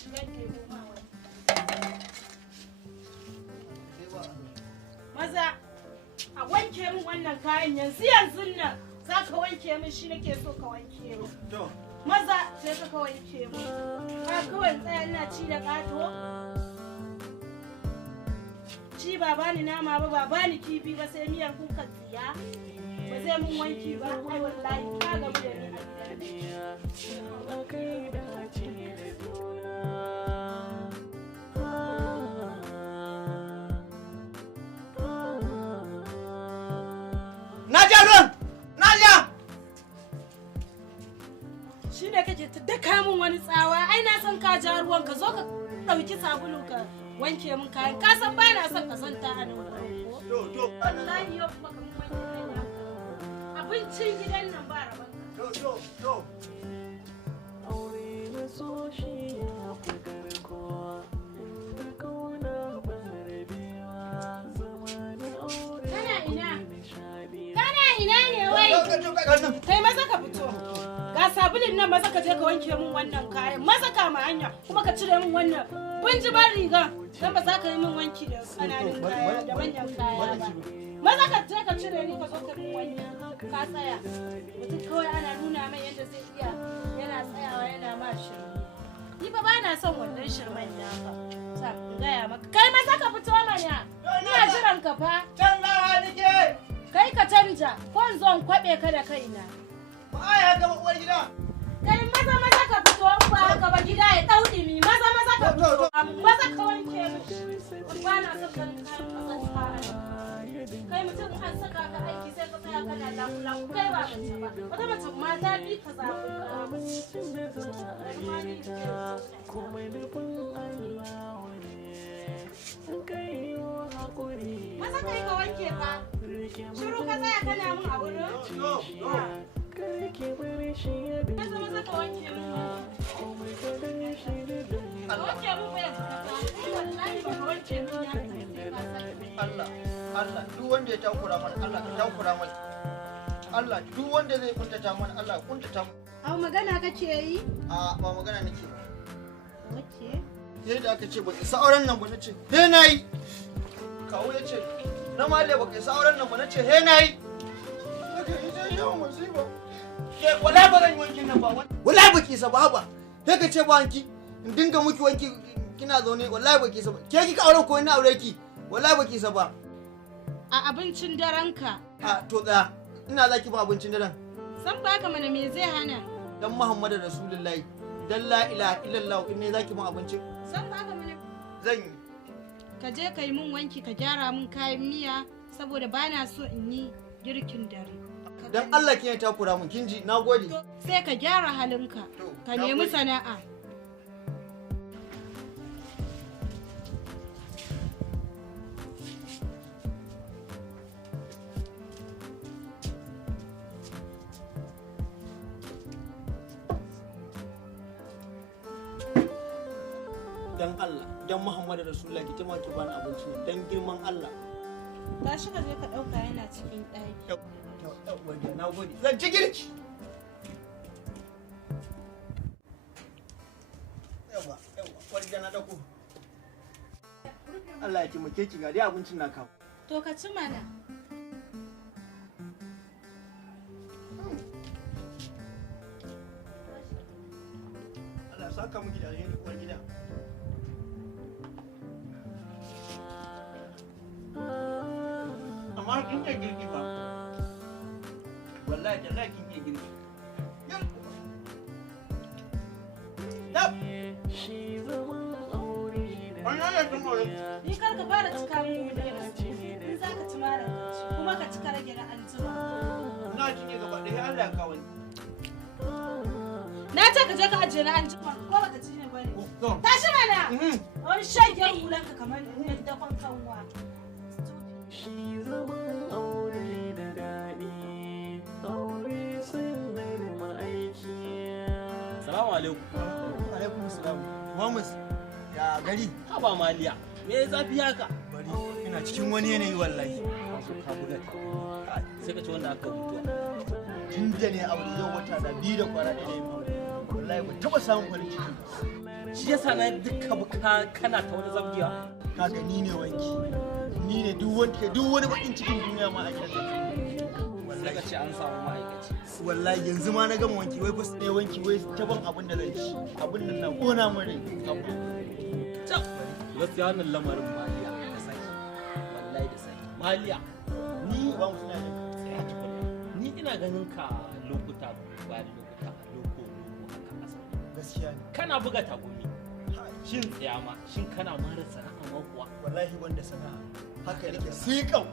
shiga ɗebo ma wani. Maza a wanke min wannan kayan yanzu nan za ka wanke min shi nake so ka wanke min. Maza sai ka wanke min. Ka kawai tsaya ina ci da ƙato. Ci ba bani nama ba bani kifi ba sai miyar kuka tsiya. Ba zai mun wanki ba ai wallahi ka gamu da ni a gida. Shi ne kake ta daka min wani tsawa ai na san ka ja ruwan ka zo ka ɗauki sabulu ka wanke min kayan ka san ba na son ka santa a nan ko wallahi yau kuma ka mun wanke kayan abincin gidan nan ba raban aure na so shi ya fi karko da kauna ba rabewa zama da aure kana ina ne wai kai maza ka fito ga sabulin nan maza ka je ka wanke min wannan kayan maza ka ma hanya kuma ka cire min wannan bunjibar riga dan ba za ka yi min wanki da kananun kaya da manyan kaya ba maza ka je ka cire ni ka zo ka min wanki ka tsaya mutum kawai ana nuna mai yadda zai iya yana tsayawa yana ma shirme ni fa ba na son wannan shirmen naka sa gaya maka kai maza ka fito mana ina jiran ka fa canzawa nake kai ka canja ko in zo in kwabe ka da kaina ai haka ba uwar gida kai maza ka fito ba haka ba gida ya daudi mi maza ka fito maza ka wanke mi ba na son kan kai mutum an saka ka aiki sai ka tsaya kana lakula kai ba mace ba wata mace ma ta bi ka zafi maza kai ka wanke fa shiru ka tsaya kana mun a wurin maza ka wanke mun wanke mun bai wallahi ba ka wanke mun Allah duk wanda ya takura mana Allah ka takura mai Allah duk wanda zai kuntata mana Allah ya kuntata mu au magana kake yi a ba magana nake ba wace yadda aka ce ba isa auren nan ba nace he nayi kawo yace na malle ba isa auren nan ba nace he nayi nake ita yawan musiba ke wala ba zan wanki nan ba wala ba ki sa ba sai ka ce ba wanki in dinga muki wanki kina zaune wallahi ba ki sa ba ke ki ka auren ko ina aure ki wallahi ba ki sa ba a abincin daren ka a to tsaya ina zaki ba abincin daren san baka mana me zai hana dan Muhammadu Rasulullahi dan la ilaha illallah in ne zaki mun abinci san baka mana zan yi ka je ka yi min wanki ka gyara min kayan miya saboda bana so in yi girkin dare dan Allah kin ta kura mun kin ji nagode sai ka gyara halinka ka nemi sana'a dan Allah dan Muhammadu Rasulullahi ki jama ki bani abinci dan girman Allah tashi ka je ka dauka yana cikin ɗaki nagode zan ci girki yawa wani na dauko Allah ya taimake ki ga dai abincin na kawo to ka ci mana Allah ya saka miki da alheri uwar gida amma kin ke girki ba wallahi da kin ke girki ni kar ka fara cika min da in za ka ci mara kuma ka cika rage na anjima na cinye gaba ɗaya Allah ya kawo ni na ce ka je ka ajiye na anjima ko baka ci ne bane tashi mana wani shagen hulan ka kamar ne da kwan kanwa shi zaman aure da daɗi aure sun ma aiki. Salamu alaikum. Alaikum salam. Muhammad ya gari. Haba maliya. Me ya zafi haka? Bari ina cikin wani yanayi wallahi. Sai ka ci wanda aka mutuwa. Tun da ne aure yau wata da biyu da kwana ɗaya ne. Wallahi ba taɓa samun farin ciki. shi yasa na duka buka kana ta wani zabgiya. Kaga ni ne wanki, ni ne duk wani bakin cikin duniya ma a gidan Sai ka ce an samu ma'aikaci. wallahi yanzu ma na gama wanki wai fas ɗaya wanki wai ta ban abin da zan ci abin nan na kona mun rai Gaskiya wannan lamarin Maliya da saki. Wallahi da saki. Maliya, ni ba mu suna da ni ina ganin ka lokuta bayan lokuta loko haka kasa. gaskiya ne Kana buga tagumi. Shin tsayama, shin kana mara sana'a ma kuwa? wallahi wanda sana'a haka nake siƙau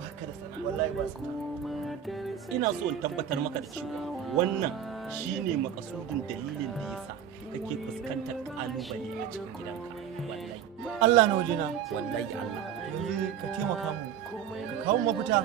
Baka da sana'a. wallahi ba sana'a Ina so in tabbatar maka da cewa wannan shine makasudin dalilin da yasa kake fuskantar kalubale a cikin gidanka. Wallahi. Allah na wajena Wallahi Allah. yanzu ka taimaka mu ka kawo mafita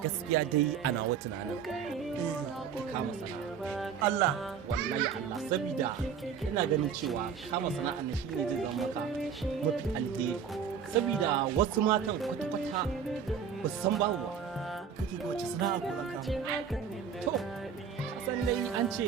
Gaskiya dai ana wa tunanin ka kama sana'a. Allah Wallahi Allah, sabida ina ganin cewa kama sana'ar nan shine zai zama maka mafi alheri. Sabida wasu matan kwata-kwata ba su san babu ba. kake ga wace sana'a ko ka kama To, kasan dai an ce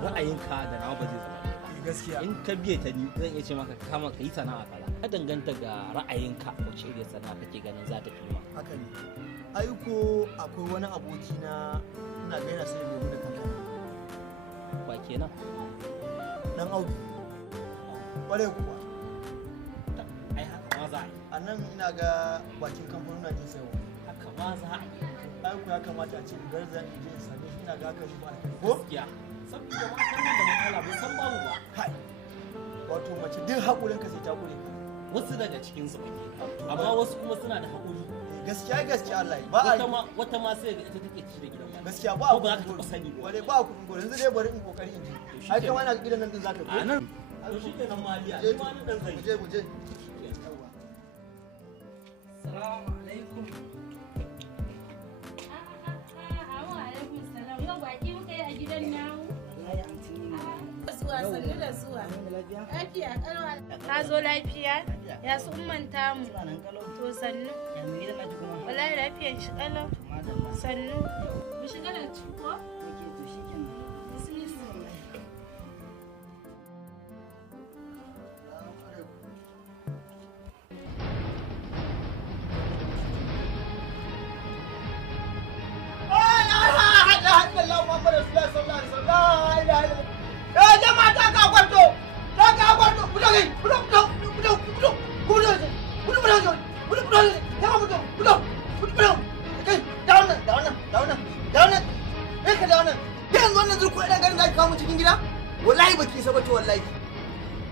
ra'ayinka da nawa ba zai zama. gaskiya In ka biye ta ni zan iya ce maka kama ka yi sana'a kaza. Ka danganta ga ra'ayinka wace irin sana'a kake ganin za ta fi ma. haka ne aiko akwai wani aboki na ina ga yana sai lemu da kankana Ba kenan. dan audu kware kuwa Ai haka ma za a yi. a nan ina ga bakin kamfanin na ke sayawa Haka ma za a yi. aiko ya kamata a ce garza in je in same shi ina ga haka shi ba ko Gaskiya. Saboda matan nan da matsala bai san babu ba. kai wato mace duk haƙurinka sai ta ƙure ka Wasu daga cikinsu ba ke amma wasu kuma suna da haƙuri. gaskiya Allah ba a yi Wata ma sai ga ita take ci da gidan ma. gaskiya ba Ko a ba za ka kudin taɓa sani ba. wale ba a kudin goro yanzu dai bari in kokari in je ai kama na gidan nan din zaka A nan. To shi kenan Maliya. Ni ma ni dan zai. mu je Assalamu alaikum. Sannu da zuwa. Lafiya kalwa. Ka zo lafiya? Ya su ummanta mu. To sannu. Wallahi lafiyan shi kalau. Sannu. Mu shiga da ciki ko? Bismillah. wallahi baki isa ba to wallahi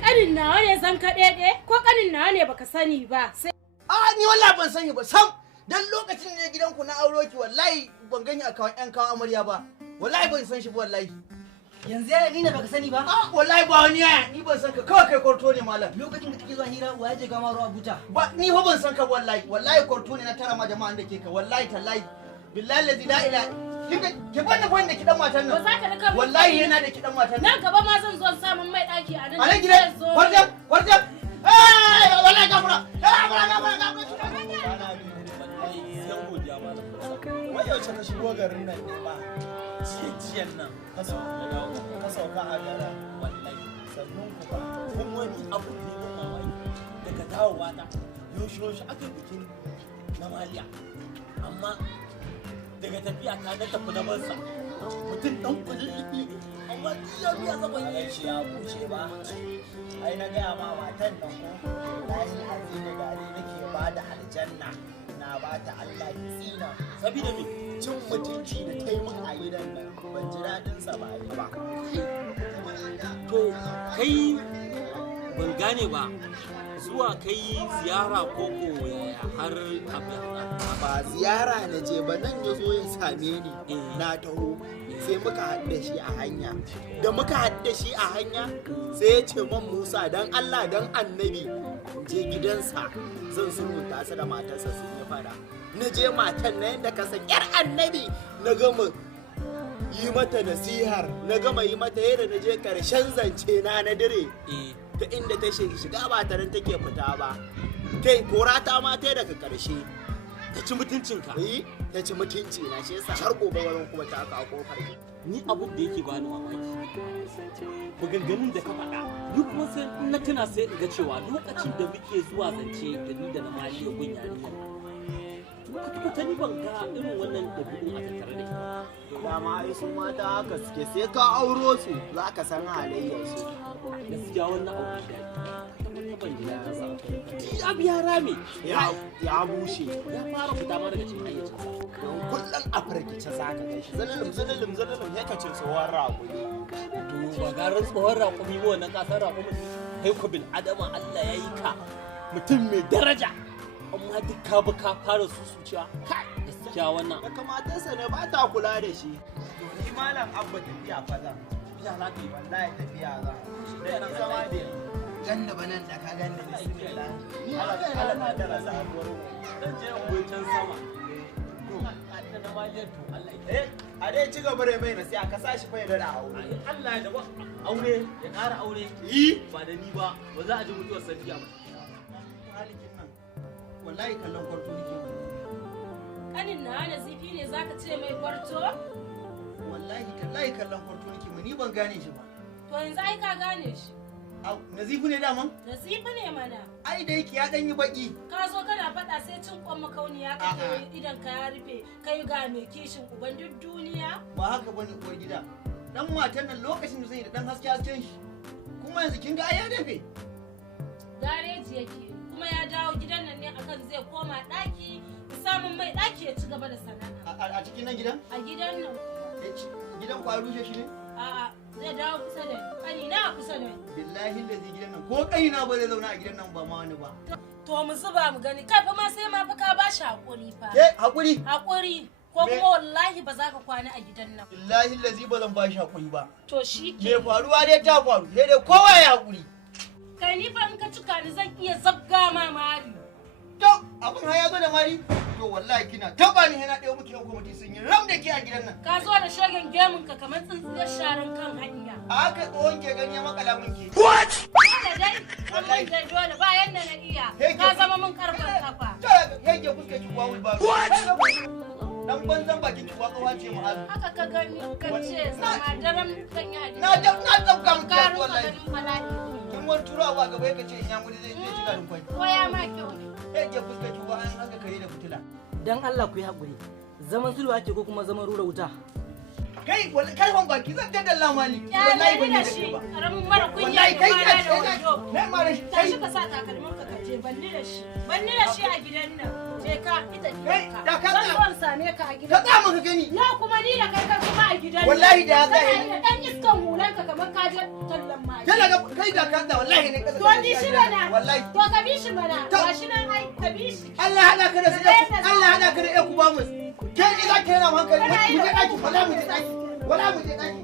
Kanin nawa ne zan kaɗe ko kanin nawa ne baka sani ba. Sai ni wallahi ban sani ba sam dan lokacin ne gidanku na auro ki wallahi ban gani a kawon yan kawo amarya ba wallahi ban san shi ba wallahi yanzu yaya ni ne baka sani ba wallahi ba wani yaya ni ban san ka kawai kai kwarto ne malam lokacin da kake zuwa hira wa yaje kama ruwa buta ba ni fa ban san ka wallahi kwarto ne na tara ma jama'an da ke ka wallahi tallahi billahi la ilaha ki banda fa da kidan matan ba nan za ka rika mun wallahi yana da kidan matan nan nan gaba ma zan zo samun mai daki a nan. a nan gidan kwarto wallahi gafura Yan godiya malam. wai yaushe ka shigo garin nan ne ba Jiyan nan. ka sauka a gara Wallahi. sannun ku ba Kun wani abu ne ban mamaki daga dawowa ta yoshi aka yi bikin na Maliya. Amma daga tafiya ta na tafi na bansa mutum ɗan kudi amma iya biya zaban yi shi ya buce ba ai na gaya ma matan nan ko lahi azini gari nake ba da aljanna na ba ta Allah ya tsina sabida me cin mutunci da taimun a gidan nan ban ji daɗin sa ba to kai ban gane ba zuwa kai ziyara ko har abin ba ziyara na je ba nan ya zo ya same ni na taho sai muka haɗu da shi a hanya da muka haɗu da shi a hanya sai ya ce man Musa dan Allah dan annabi je gidansa zan sulhunta su da matarsa sun yi fada na je matan na yadda ka san yar annabi na gama yi mata nasihar na gama yi mata yadda na je karshen zance na dire ta inda ta shiga ba ta nan take fita ba kai kora ta ma ta daga karshe ta ci mutuncinka ta ci mutunci na shi yasa har gobe wurin kuma ta kawo kofar ni abin da yake bani mamaki maganganun da ka faɗa ni kuma sai na tuna sai in ga cewa lokacin da muke zuwa zance da ni da na mali gun yarinya ta ni ban ga irin wannan ɗabi'un a tattare da ita. Dama ai sun mata haka suke sai ka auro su za ka san halayyarsu. Gaskiya wannan abu da ban ji daɗin sa. Abu ya rame. Ya bushe. Ya fara fita ma daga cikin hayyacinsa. Don kullum a firgice za ka gaishe. Zalalim ya kace tsohon raƙumi. To ba garin tsohon raƙumi ba wannan ƙasar raƙumin kai ku bil adama Allah ya yi ka mutum mai daraja. Amma duk ka bi ka fara susuciya kai gaskiya wannan da kamatarsa ne ba ta kula da shi to ni malam abba tafiya fa zan ya za ka yi wallahi tafiya zan da ni zama da ganna banan da ka ganna bismillah ni Allah na da rasa haduwar mu dan je goyi can sama to Allah na maliyar to Allah a dai ci gaba da mai nasiha ka sa shi fa ya dada aure Allah ya da aure ya ƙara aure yi ba da ni ba za a ji mutuwar safiya ba halikin nan wallahi kallon kwarto nake kanin na hana zifi ne zaka ce mai kwarto wallahi kallon kwarto nake ni ban gane shi ba to yanzu ai ka gane shi nazifu ne daman nazifu ne mana ai da yake ya dan yi baki ka zo kana faɗa sai cin kwan makauniya kake idan ka ya rufe kai ga mai kishin uban duk duniya ba haka bane uwar gida dan matan nan lokacin da zai da dan hasken shi kuma yanzu kin ga ai ya dafe gareji yake kuma ya dawo gidan nan ne akan zai koma ɗaki samun mai ɗaki ya ci gaba da sana'a a cikin nan gidan a gidan nan gidan kwa rushe shi ne a'a zai dawo kusa da ni kanina a kusa da ni billahi da zai gidan nan ko kanina ba zai zauna a gidan nan ba ma wani ba to mu zuba mu gani kai fa ma sai ma fa ka ba shi hakuri fa hakuri ko kuma wallahi ba za ka kwana a gidan nan billahi lazi ba zan ba shi hakuri ba to shi ke me faruwa dai ta faru sai dai kowa ya hakuri kai ni fa in ka cika ni zan iya zabga ma mari to abin har ya zo da mari to wallahi kina taba ni yana ɗaya muke yan kwamiti sun yi ram da ke a gidan nan ka zo da shagen gemun ka kamar tsintsiyar sharan kan hanya a haka tsohon ke gani ya makala mun ke what dai wallahi dai dole ba yanda na iya ka zama mun karfan kafa yake fuskar ki kwa ba dan banzan bakin ki kwa kawa ce mu azu haka ka gani ka ce sama daren kan ya na tsabka mu ka wallahi kin wani turawa gaba yake ce in ya muri zai ci garin kwai ko ya ma kyau yake fuskar ki kwa an haka kai da fitila dan Allah ku yi hakuri zaman sulhu ake ko kuma zaman rura wuta kai wallahi kalman baki zan daddalla mali wallahi ban da shi karamin mara kunya wallahi kai da wando ne mara shi kai shi ka sa takalmin ka kaje banni da shi a gidan nan je ka ita gidan ka zan zo same ka a gidan ka za mu ka gani ya kuma ni da kai ka kuma a gidan wallahi da ya zai dan iskan hulan ka kamar ka je tallan ma kana ga kai da ka da wallahi ne to ni shi bana wallahi to ka bi shi bana ba shi nan ai ka bi shi Allah hada ka da su Allah hada ka da ku ba mu ke ni za ka yana hankali mu je daki wala mu je daki